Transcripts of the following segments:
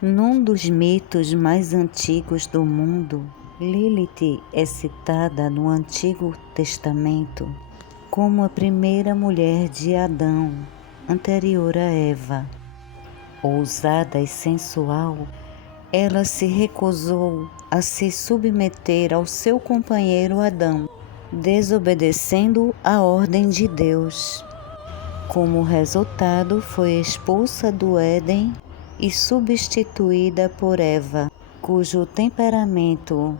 Num dos mitos mais antigos do mundo, Lilith é citada no Antigo Testamento como a primeira mulher de Adão, anterior a Eva. Ousada e sensual, ela se recusou a se submeter ao seu companheiro Adão, desobedecendo a ordem de Deus. Como resultado, foi expulsa do Éden e substituída por Eva, cujo temperamento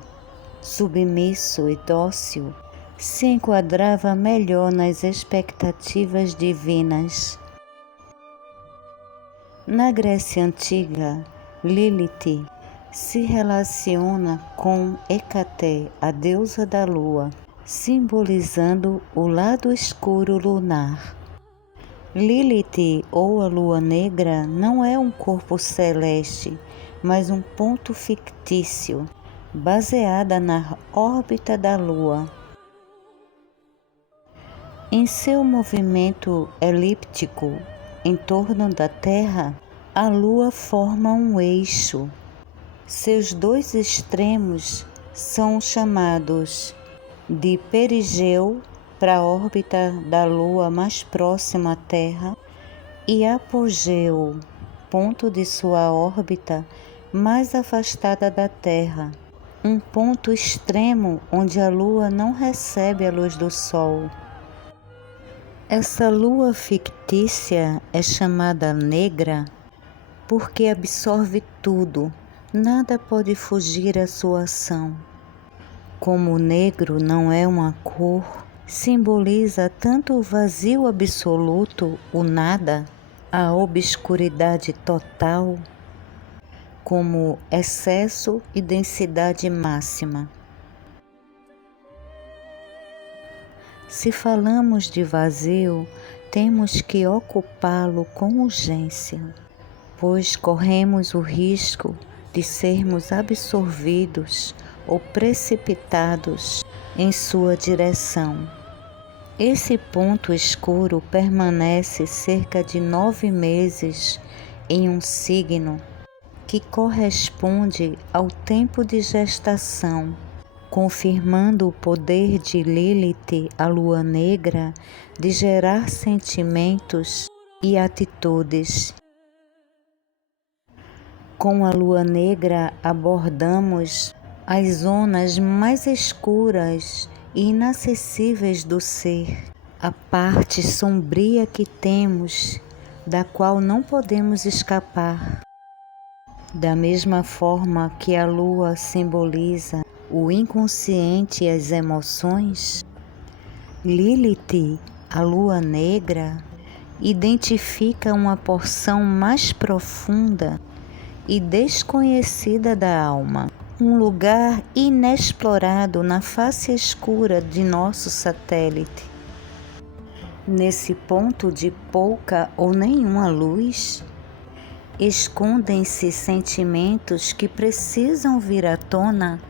submisso e dócil se enquadrava melhor nas expectativas divinas. Na Grécia Antiga, Lilith se relaciona com Hecate, a deusa da lua, simbolizando o lado escuro lunar. Lilith, ou a lua negra, não é um corpo celeste, mas um ponto fictício, baseada na órbita da lua. Em seu movimento elíptico em torno da Terra, a lua forma um eixo. Seus dois extremos são chamados de perigeu, para a órbita da Lua mais próxima à Terra, e apogeu, ponto de sua órbita mais afastada da Terra, um ponto extremo onde a Lua não recebe a luz do Sol. Essa Lua fictícia é chamada negra porque absorve tudo, nada pode fugir à sua ação. Como o negro não é uma cor, simboliza tanto o vazio absoluto, o nada, a obscuridade total, como excesso e densidade máxima. Se falamos de vazio, temos que ocupá-lo com urgência, pois corremos o risco de sermos absorvidos ou precipitados em sua direção. Esse ponto escuro permanece cerca de 9 meses em um signo, que corresponde ao tempo de gestação, confirmando o poder de Lilith, a lua negra, de gerar sentimentos e atitudes. Com a lua negra abordamos as zonas mais escuras e inacessíveis do ser, a parte sombria que temos, da qual não podemos escapar. Da mesma forma que a lua simboliza o inconsciente e as emoções, Lilith, a lua negra, identifica uma porção mais profunda e desconhecida da alma, um lugar inexplorado na face escura de nosso satélite. Nesse ponto de pouca ou nenhuma luz, escondem-se sentimentos que precisam vir à tona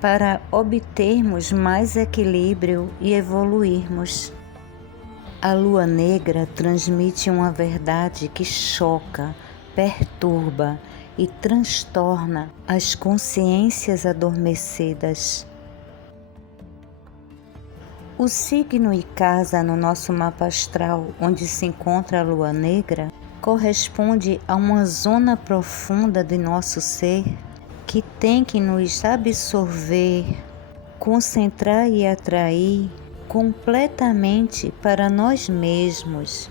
para obtermos mais equilíbrio e evoluirmos. A lua negra transmite uma verdade que choca, perturba e transtorna as consciências adormecidas. O signo e casa no nosso mapa astral onde se encontra a lua negra corresponde a uma zona profunda de nosso ser que tem que nos absorver, concentrar e atrair completamente para nós mesmos.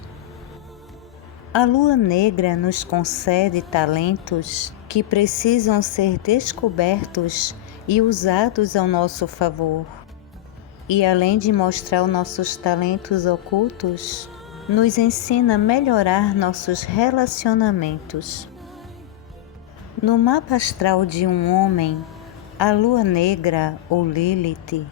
A lua negra nos concede talentos que precisam ser descobertos e usados ao nosso favor. E além de mostrar os nossos talentos ocultos, nos ensina a melhorar nossos relacionamentos. No mapa astral de um homem, a lua negra ou Lilith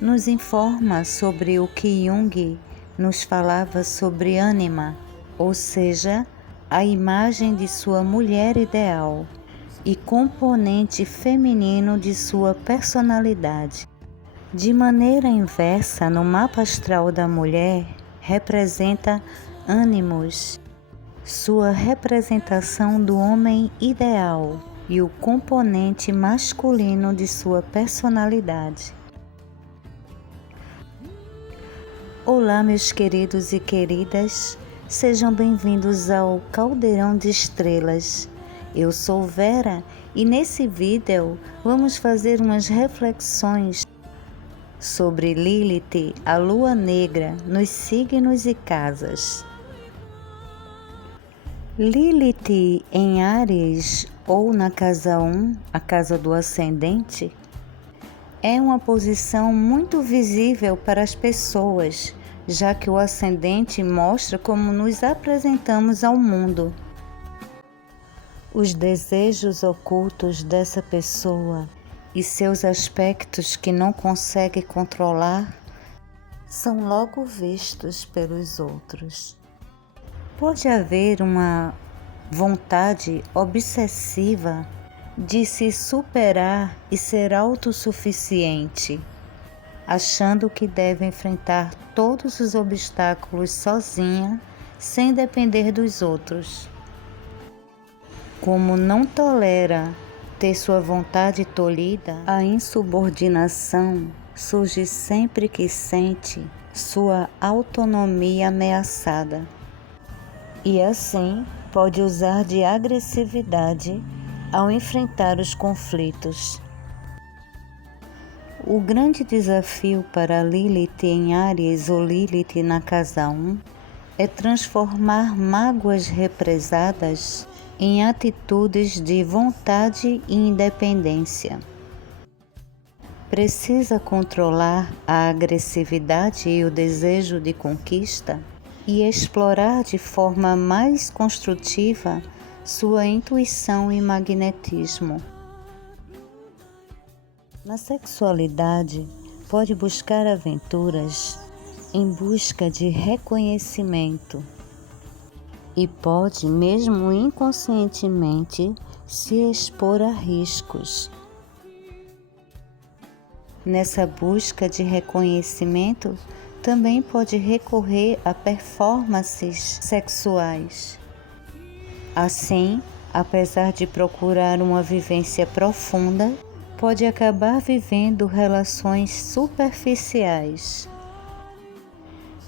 nos informa sobre o que Jung nos falava sobre ânima, ou seja, a imagem de sua mulher ideal e componente feminino de sua personalidade. De maneira inversa, no mapa astral da mulher, representa ânimos, sua representação do homem ideal e o componente masculino de sua personalidade. Olá, meus queridos e queridas, sejam bem-vindos ao Caldeirão de Estrelas. Eu sou Vera e nesse vídeo vamos fazer umas reflexões sobre Lilith, a lua negra, nos signos e casas. Lilith em Áries ou na casa 1, a casa do ascendente, é uma posição muito visível para as pessoas, já que o ascendente mostra como nos apresentamos ao mundo. Os desejos ocultos dessa pessoa e seus aspectos que não consegue controlar são logo vistos pelos outros. Pode haver uma vontade obsessiva de se superar e ser autossuficiente, achando que deve enfrentar todos os obstáculos sozinha, sem depender dos outros. Como não tolera ter sua vontade tolhida, a insubordinação surge sempre que sente sua autonomia ameaçada. E assim pode usar de agressividade ao enfrentar os conflitos. O grande desafio para Lilith em Áries ou Lilith na casa 1 é transformar mágoas represadas em atitudes de vontade e independência. Precisa controlar a agressividade e o desejo de conquista e explorar de forma mais construtiva sua intuição e magnetismo. Na sexualidade, pode buscar aventuras em busca de reconhecimento e pode, mesmo inconscientemente, se expor a riscos. Nessa busca de reconhecimento, também pode recorrer a performances sexuais. Assim, apesar de procurar uma vivência profunda, pode acabar vivendo relações superficiais.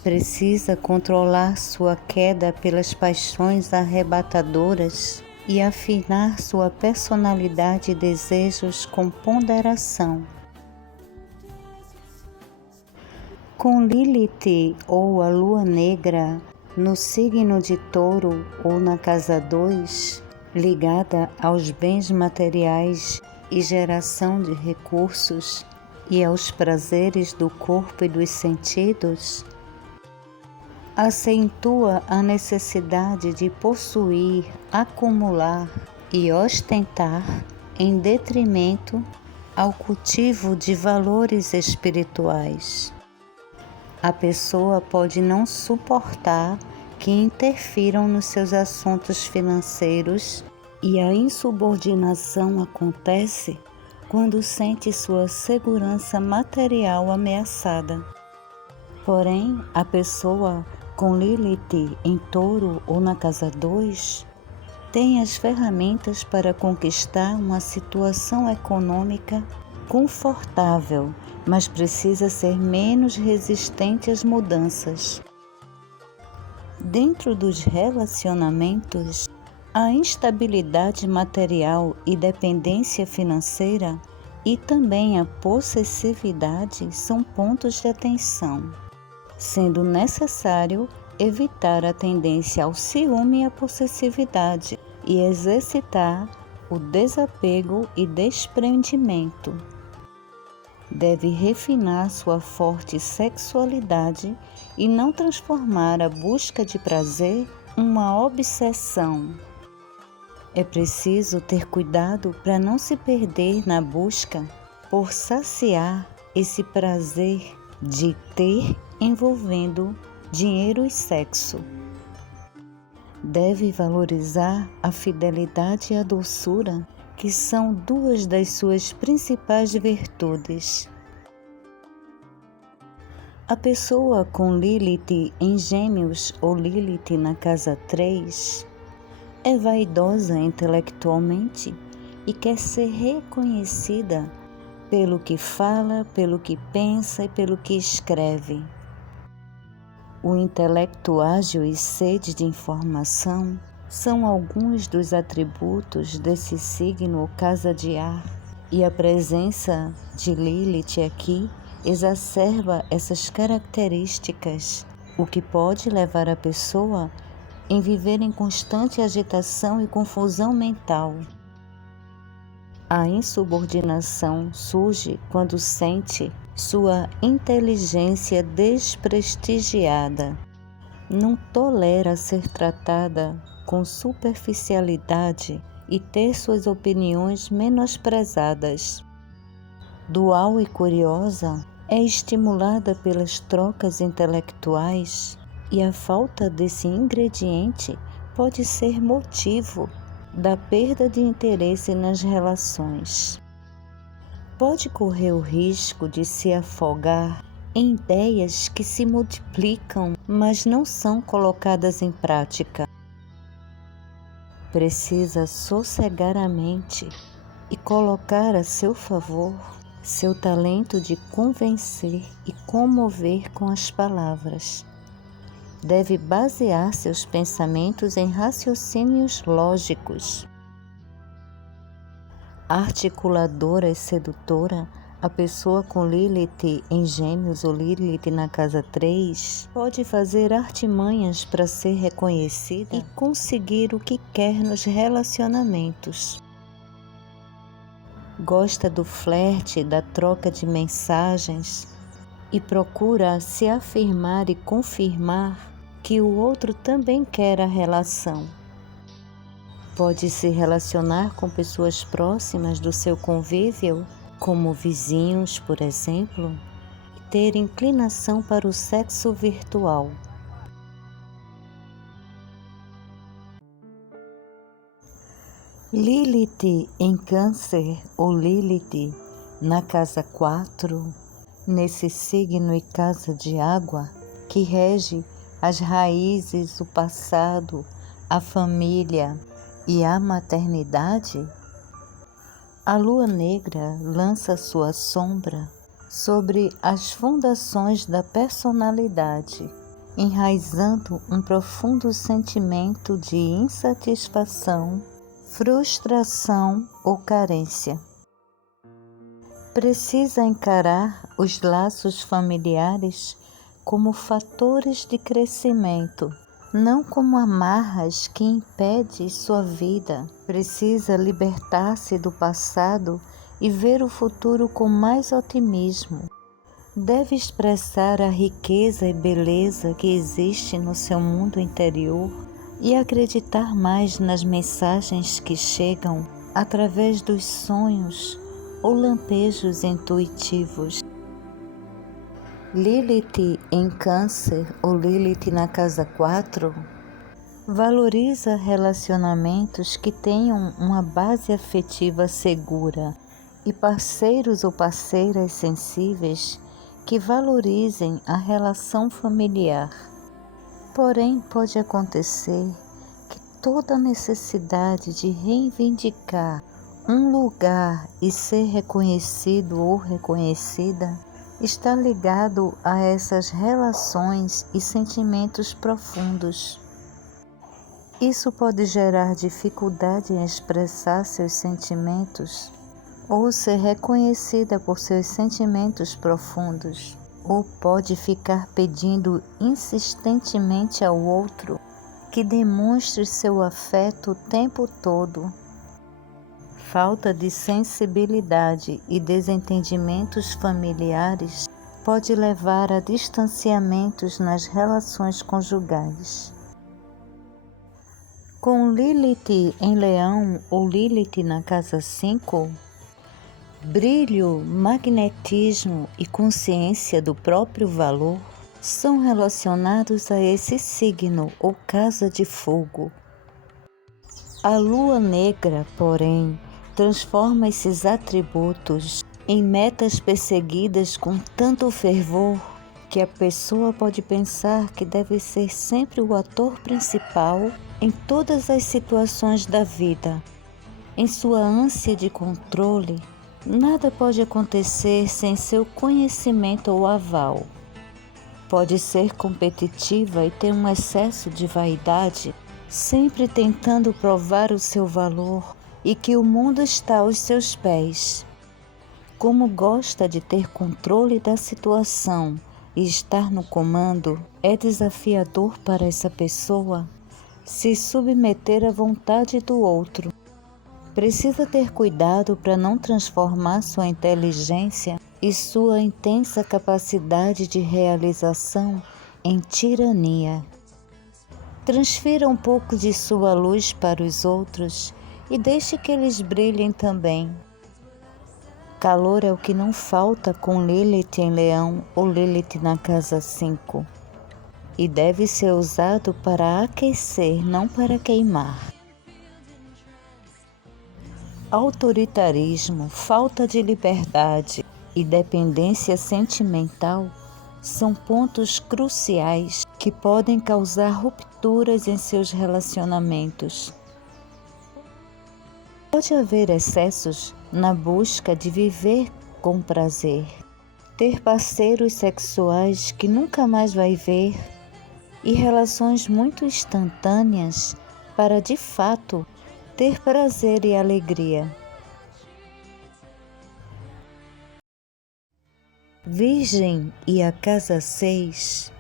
Precisa controlar sua queda pelas paixões arrebatadoras e afinar sua personalidade e desejos com ponderação. Com Lilith ou a lua negra no signo de Touro ou na casa 2, ligada aos bens materiais e geração de recursos e aos prazeres do corpo e dos sentidos, acentua a necessidade de possuir, acumular e ostentar em detrimento ao cultivo de valores espirituais. A pessoa pode não suportar que interfiram nos seus assuntos financeiros e a insubordinação acontece quando sente sua segurança material ameaçada. Porém, a pessoa com Lilith em Touro ou na casa 2 tem as ferramentas para conquistar uma situação econômica confortável, mas precisa ser menos resistente às mudanças. Dentro dos relacionamentos, a instabilidade material e dependência financeira e também a possessividade são pontos de atenção, sendo necessário evitar a tendência ao ciúme e à possessividade e exercitar o desapego e desprendimento. Deve refinar sua forte sexualidade e não transformar a busca de prazer em uma obsessão. É preciso ter cuidado para não se perder na busca por saciar esse prazer de ter envolvendo dinheiro e sexo. Deve valorizar a fidelidade e a doçura, que são duas das suas principais virtudes. A pessoa com Lilith em Gêmeos ou Lilith na casa 3 é vaidosa intelectualmente e quer ser reconhecida pelo que fala, pelo que pensa e pelo que escreve. O intelecto ágil e sede de informação são alguns dos atributos desse signo ou casa de ar, e a presença de Lilith aqui exacerba essas características, o que pode levar a pessoa em viver em constante agitação e confusão mental. A insubordinação surge quando sente sua inteligência desprestigiada. Não tolera ser tratada com superficialidade e ter suas opiniões menosprezadas. Dual e curiosa, é estimulada pelas trocas intelectuais e a falta desse ingrediente pode ser motivo da perda de interesse nas relações. Pode correr o risco de se afogar em ideias que se multiplicam, mas não são colocadas em prática. Precisa sossegar a mente e colocar a seu favor seu talento de convencer e comover com as palavras. Deve basear seus pensamentos em raciocínios lógicos. Articuladora e sedutora, a pessoa com Lilith em Gêmeos ou Lilith na casa 3 pode fazer artimanhas para ser reconhecida e conseguir o que quer nos relacionamentos. Gosta do flerte, da troca de mensagens e procura se afirmar e confirmar que o outro também quer a relação. Pode se relacionar com pessoas próximas do seu convívio, como vizinhos, por exemplo, e ter inclinação para o sexo virtual. Lilith em Câncer ou Lilith na casa 4, nesse signo e casa de água, que rege as raízes, o passado, a família e a maternidade, a lua negra lança sua sombra sobre as fundações da personalidade, enraizando um profundo sentimento de insatisfação, frustração ou carência. Precisa encarar os laços familiares como fatores de crescimento, não como amarras que impedem sua vida. Precisa libertar-se do passado e ver o futuro com mais otimismo. Deve expressar a riqueza e beleza que existe no seu mundo interior e acreditar mais nas mensagens que chegam através dos sonhos ou lampejos intuitivos. Lilith em Câncer ou Lilith na casa 4 valoriza relacionamentos que tenham uma base afetiva segura e parceiros ou parceiras sensíveis que valorizem a relação familiar. Porém, pode acontecer que toda necessidade de reivindicar um lugar e ser reconhecido ou reconhecida está ligado a essas relações e sentimentos profundos. Isso pode gerar dificuldade em expressar seus sentimentos ou ser reconhecida por seus sentimentos profundos, ou pode ficar pedindo insistentemente ao outro que demonstre seu afeto o tempo todo. Falta de sensibilidade e desentendimentos familiares pode levar a distanciamentos nas relações conjugais. Com Lilith em Leão ou Lilith na casa 5, brilho, magnetismo e consciência do próprio valor são relacionados a esse signo ou casa de fogo. A lua negra, porém, transforma esses atributos em metas perseguidas com tanto fervor que a pessoa pode pensar que deve ser sempre o ator principal em todas as situações da vida. Em sua ânsia de controle, nada pode acontecer sem seu conhecimento ou aval. Pode ser competitiva e ter um excesso de vaidade, sempre tentando provar o seu valor e que o mundo está aos seus pés. Como gosta de ter controle da situação e estar no comando, é desafiador para essa pessoa se submeter à vontade do outro. Precisa ter cuidado para não transformar sua inteligência e sua intensa capacidade de realização em tirania. Transfira um pouco de sua luz para os outros e deixe que eles brilhem também. Calor é o que não falta com Lilith em Leão ou Lilith na casa 5 e deve ser usado para aquecer, não para queimar. Autoritarismo, falta de liberdade e dependência sentimental são pontos cruciais que podem causar rupturas em seus relacionamentos. Pode haver excessos na busca de viver com prazer, ter parceiros sexuais que nunca mais vai ver e relações muito instantâneas para, de fato, ter prazer e alegria. Virgem e a casa 6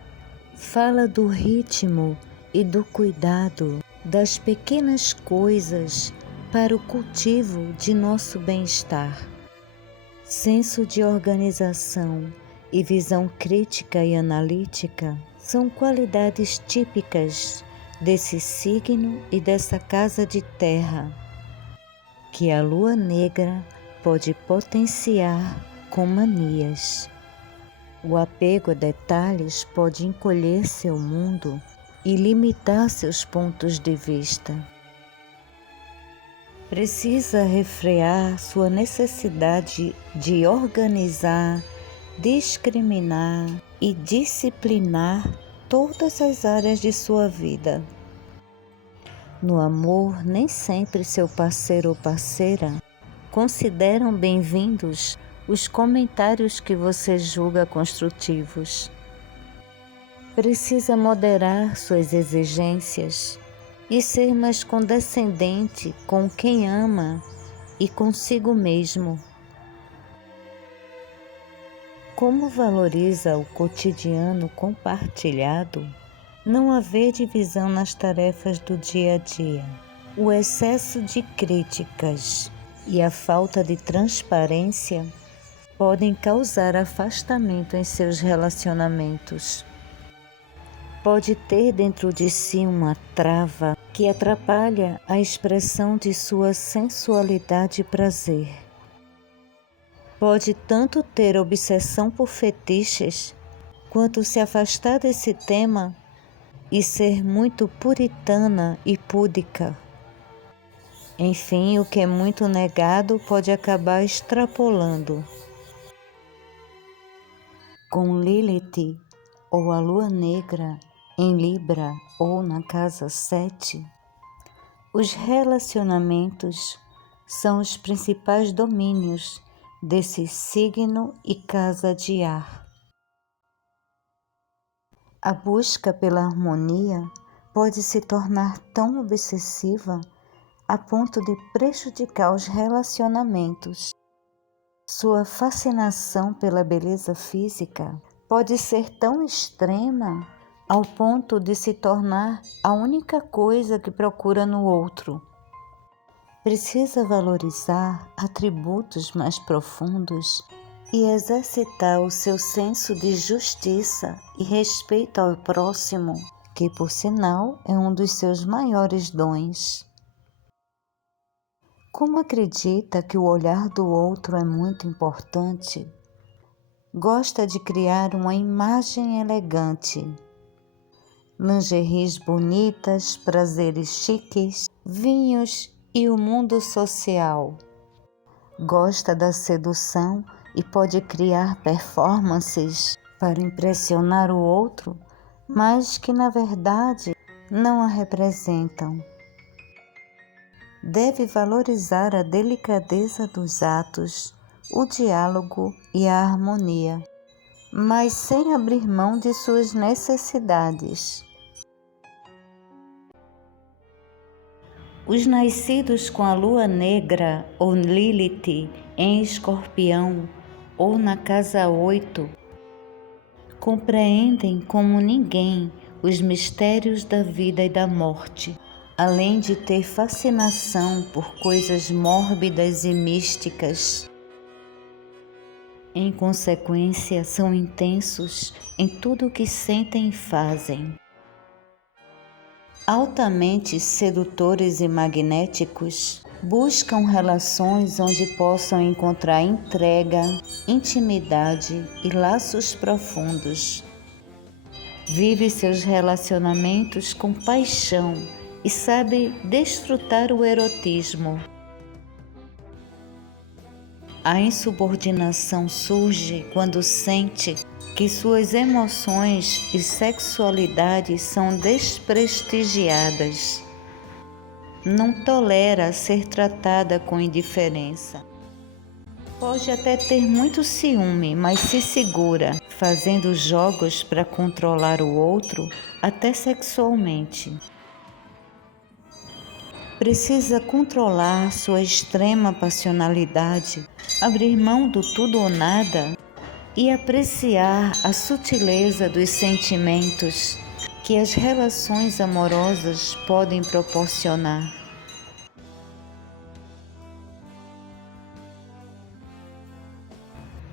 fala do ritmo e do cuidado das pequenas coisas para o cultivo de nosso bem-estar. Senso de organização e visão crítica e analítica são qualidades típicas desse signo e dessa casa de terra, que a lua negra pode potenciar com manias. O apego a detalhes pode encolher seu mundo e limitar seus pontos de vista. Precisa refrear sua necessidade de organizar, discriminar e disciplinar todas as áreas de sua vida. No amor, nem sempre seu parceiro ou parceira consideram bem-vindos os comentários que você julga construtivos. Precisa moderar suas exigências e ser mais condescendente com quem ama e consigo mesmo. Como valoriza o cotidiano compartilhado, não haver divisão nas tarefas do dia a dia. O excesso de críticas e a falta de transparência podem causar afastamento em seus relacionamentos. Pode ter dentro de si uma trava que atrapalha a expressão de sua sensualidade e prazer. Pode tanto ter obsessão por fetiches, quanto se afastar desse tema e ser muito puritana e púdica. Enfim, o que é muito negado pode acabar extrapolando. Com Lilith ou a lua negra em Libra ou na casa 7, os relacionamentos são os principais domínios desse signo e casa de ar. A busca pela harmonia pode se tornar tão obsessiva a ponto de prejudicar os relacionamentos. Sua fascinação pela beleza física pode ser tão extrema ao ponto de se tornar a única coisa que procura no outro. Precisa valorizar atributos mais profundos e exercitar o seu senso de justiça e respeito ao próximo, que, por sinal, é um dos seus maiores dons. Como acredita que o olhar do outro é muito importante, gosta de criar uma imagem elegante. Lingeries bonitas, prazeres chiques, vinhos e o mundo social. Gosta da sedução e pode criar performances para impressionar o outro, mas que na verdade não a representam. Deve valorizar a delicadeza dos atos, o diálogo e a harmonia, mas sem abrir mão de suas necessidades. Os nascidos com a lua negra ou Lilith em Escorpião ou na casa 8 compreendem como ninguém os mistérios da vida e da morte, além de ter fascinação por coisas mórbidas e místicas. Em consequência, são intensos em tudo o que sentem e fazem. Altamente sedutores e magnéticos, buscam relações onde possam encontrar entrega, intimidade e laços profundos. Vive seus relacionamentos com paixão e sabe desfrutar o erotismo. A insubordinação surge quando sente que suas emoções e sexualidade são desprestigiadas. Não tolera ser tratada com indiferença. Pode até ter muito ciúme, mas se segura, fazendo jogos para controlar o outro, até sexualmente. Precisa controlar sua extrema passionalidade, abrir mão do tudo ou nada e apreciar a sutileza dos sentimentos que as relações amorosas podem proporcionar.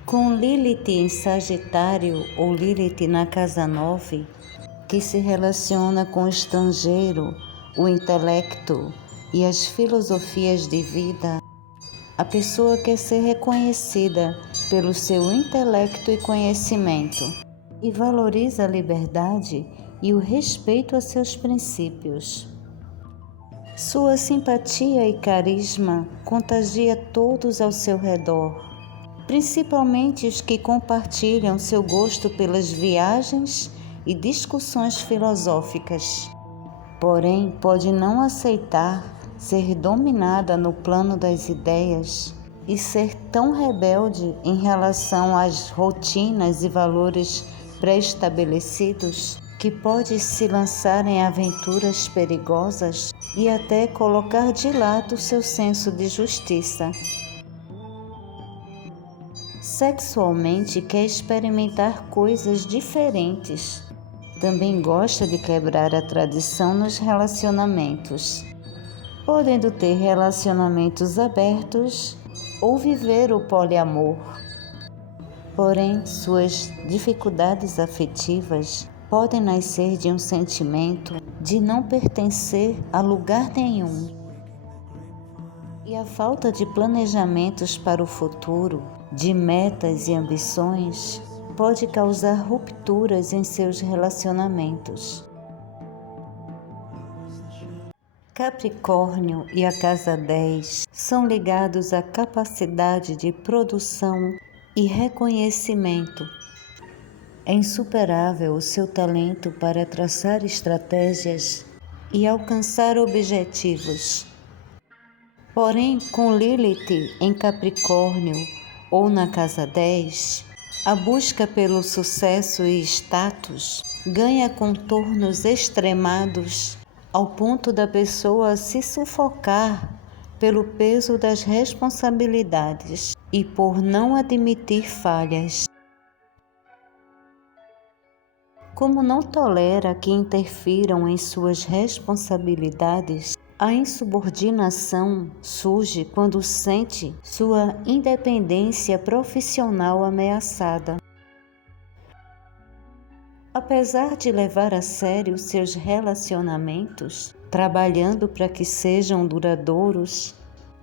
Com Lilith em Sagitário ou Lilith na casa 9, que se relaciona com o estrangeiro, o intelecto e as filosofias de vida, a pessoa quer ser reconhecida pelo seu intelecto e conhecimento e valoriza a liberdade e o respeito a seus princípios. Sua simpatia e carisma contagia todos ao seu redor, principalmente os que compartilham seu gosto pelas viagens e discussões filosóficas. Porém, pode não aceitar ser dominada no plano das ideias e ser tão rebelde em relação às rotinas e valores pré-estabelecidos que pode se lançar em aventuras perigosas e até colocar de lado seu senso de justiça. Sexualmente quer experimentar coisas diferentes. Também gosta de quebrar a tradição nos relacionamentos, podendo ter relacionamentos abertos ou viver o poliamor. Porém, suas dificuldades afetivas podem nascer de um sentimento de não pertencer a lugar nenhum. E a falta de planejamentos para o futuro, de metas e ambições, pode causar rupturas em seus relacionamentos. Capricórnio e a casa 10 são ligados à capacidade de produção e reconhecimento. É insuperável o seu talento para traçar estratégias e alcançar objetivos. Porém, com Lilith em Capricórnio ou na casa 10, a busca pelo sucesso e status ganha contornos extremados ao ponto da pessoa se sufocar pelo peso das responsabilidades e por não admitir falhas. Como não tolera que interfiram em suas responsabilidades, a insubordinação surge quando sente sua independência profissional ameaçada. Apesar de levar a sério seus relacionamentos, trabalhando para que sejam duradouros,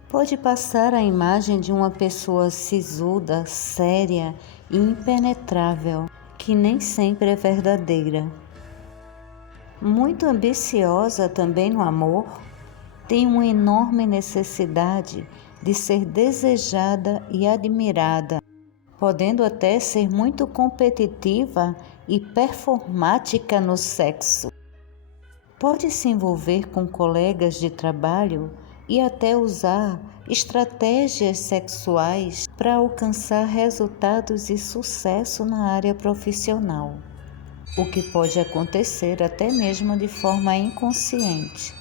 pode passar a imagem de uma pessoa sisuda, séria e impenetrável, que nem sempre é verdadeira. Muito ambiciosa também no amor, tem uma enorme necessidade de ser desejada e admirada, podendo até ser muito competitiva e performática no sexo. Pode se envolver com colegas de trabalho e até usar estratégias sexuais para alcançar resultados e sucesso na área profissional, o que pode acontecer até mesmo de forma inconsciente.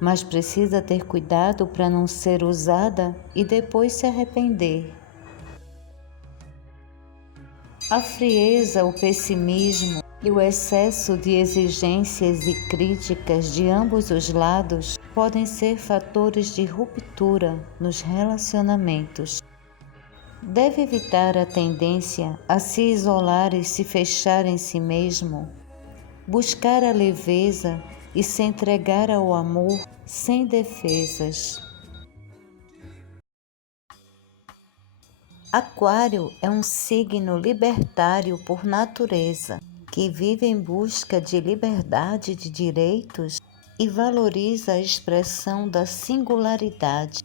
Mas precisa ter cuidado para não ser usada e depois se arrepender. A frieza, o pessimismo e o excesso de exigências e críticas de ambos os lados podem ser fatores de ruptura nos relacionamentos. Deve evitar a tendência a se isolar e se fechar em si mesmo, buscar a leveza e se entregar ao amor sem defesas. Aquário é um signo libertário por natureza, que vive em busca de liberdade de direitos e valoriza a expressão da singularidade.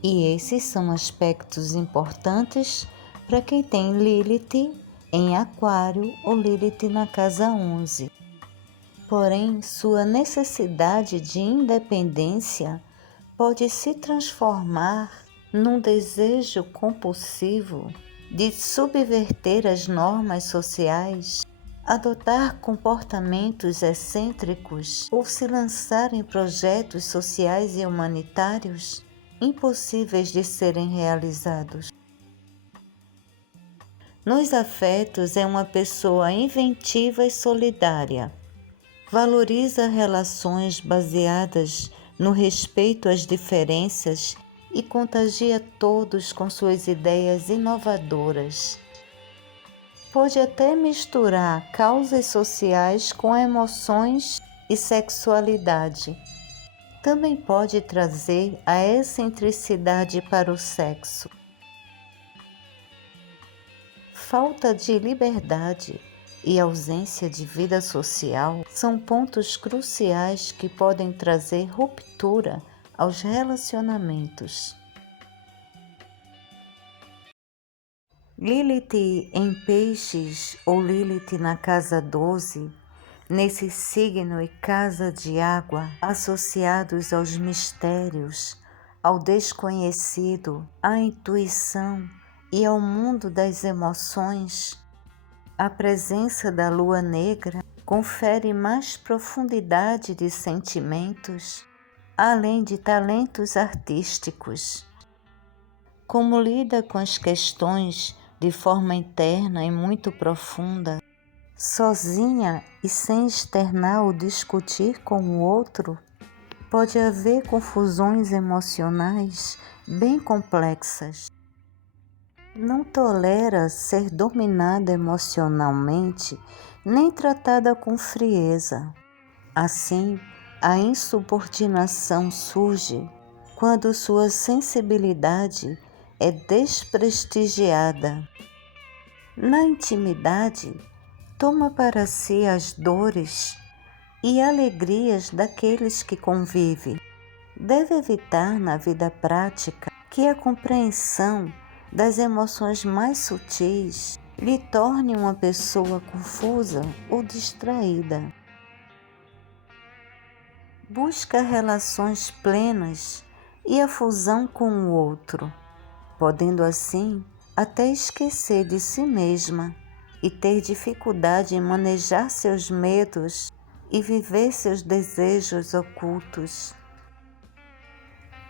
E esses são aspectos importantes para quem tem Lilith em Aquário ou Lilith na casa 11. Porém, sua necessidade de independência pode se transformar num desejo compulsivo de subverter as normas sociais, adotar comportamentos excêntricos ou se lançar em projetos sociais e humanitários impossíveis de serem realizados. Nos afetos, é uma pessoa inventiva e solidária. Valoriza relações baseadas no respeito às diferenças e contagia todos com suas ideias inovadoras. Pode até misturar causas sociais com emoções e sexualidade. Também pode trazer a excentricidade para o sexo. Falta de liberdade e ausência de vida social são pontos cruciais que podem trazer ruptura aos relacionamentos. Lilith em Peixes ou Lilith na casa 12, nesse signo e casa de água, associados aos mistérios, ao desconhecido, à intuição e ao mundo das emoções, a presença da lua negra confere mais profundidade de sentimentos, além de talentos artísticos. Como lida com as questões de forma interna e muito profunda, sozinha e sem externar ou discutir com o outro, pode haver confusões emocionais bem complexas. Não tolera ser dominada emocionalmente nem tratada com frieza. Assim, a insubordinação surge quando sua sensibilidade é desprestigiada. Na intimidade, toma para si as dores e alegrias daqueles que convive. Deve evitar na vida prática que a compreensão das emoções mais sutis lhe torne uma pessoa confusa ou distraída. Busca relações plenas e a fusão com o outro, podendo assim até esquecer de si mesma e ter dificuldade em manejar seus medos e viver seus desejos ocultos.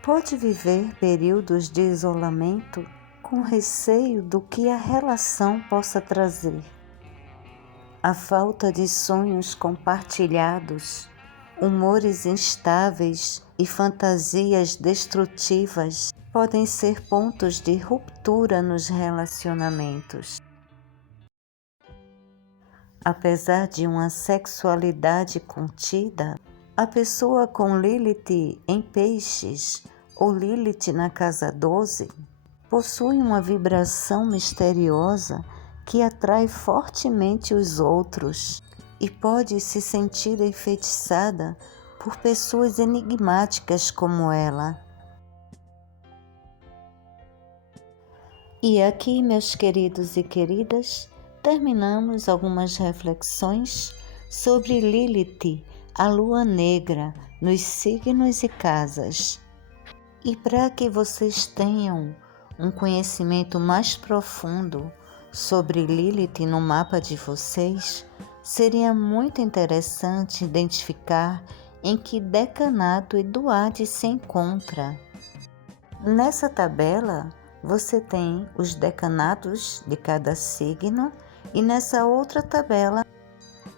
Pode viver períodos de isolamento com receio do que a relação possa trazer. A falta de sonhos compartilhados, humores instáveis e fantasias destrutivas podem ser pontos de ruptura nos relacionamentos. Apesar de uma sexualidade contida, a pessoa com Lilith em Peixes ou Lilith na casa 12 possui uma vibração misteriosa que atrai fortemente os outros e pode se sentir enfeitiçada por pessoas enigmáticas como ela. E aqui, meus queridos e queridas, terminamos algumas reflexões sobre Lilith, a lua negra, nos signos e casas. E para que vocês tenham um conhecimento mais profundo sobre Lilith no mapa de vocês, seria muito interessante identificar em que decanato e duade se encontra. Nessa tabela, você tem os decanatos de cada signo e nessa outra tabela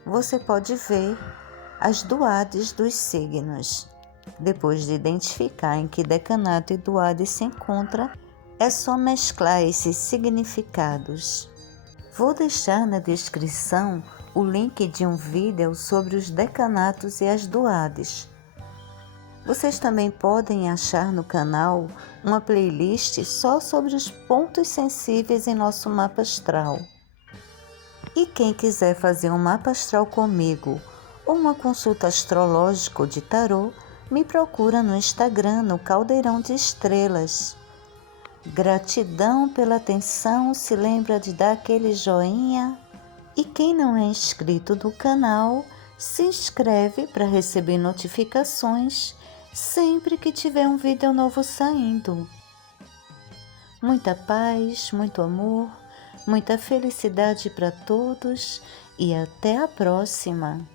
você pode ver as duades dos signos. Depois de identificar em que decanato e duade se encontra, é só mesclar esses significados. Vou deixar na descrição o link de um vídeo sobre os decanatos e as duades. Vocês também podem achar no canal uma playlist só sobre os pontos sensíveis em nosso mapa astral. E quem quiser fazer um mapa astral comigo ou uma consulta astrológica de tarô, me procura no Instagram, no Caldeirão de Estrelas. Gratidão pela atenção, se lembra de dar aquele joinha. E quem não é inscrito no canal, se inscreve para receber notificações sempre que tiver um vídeo novo saindo. Muita paz, muito amor, muita felicidade para todos e até a próxima!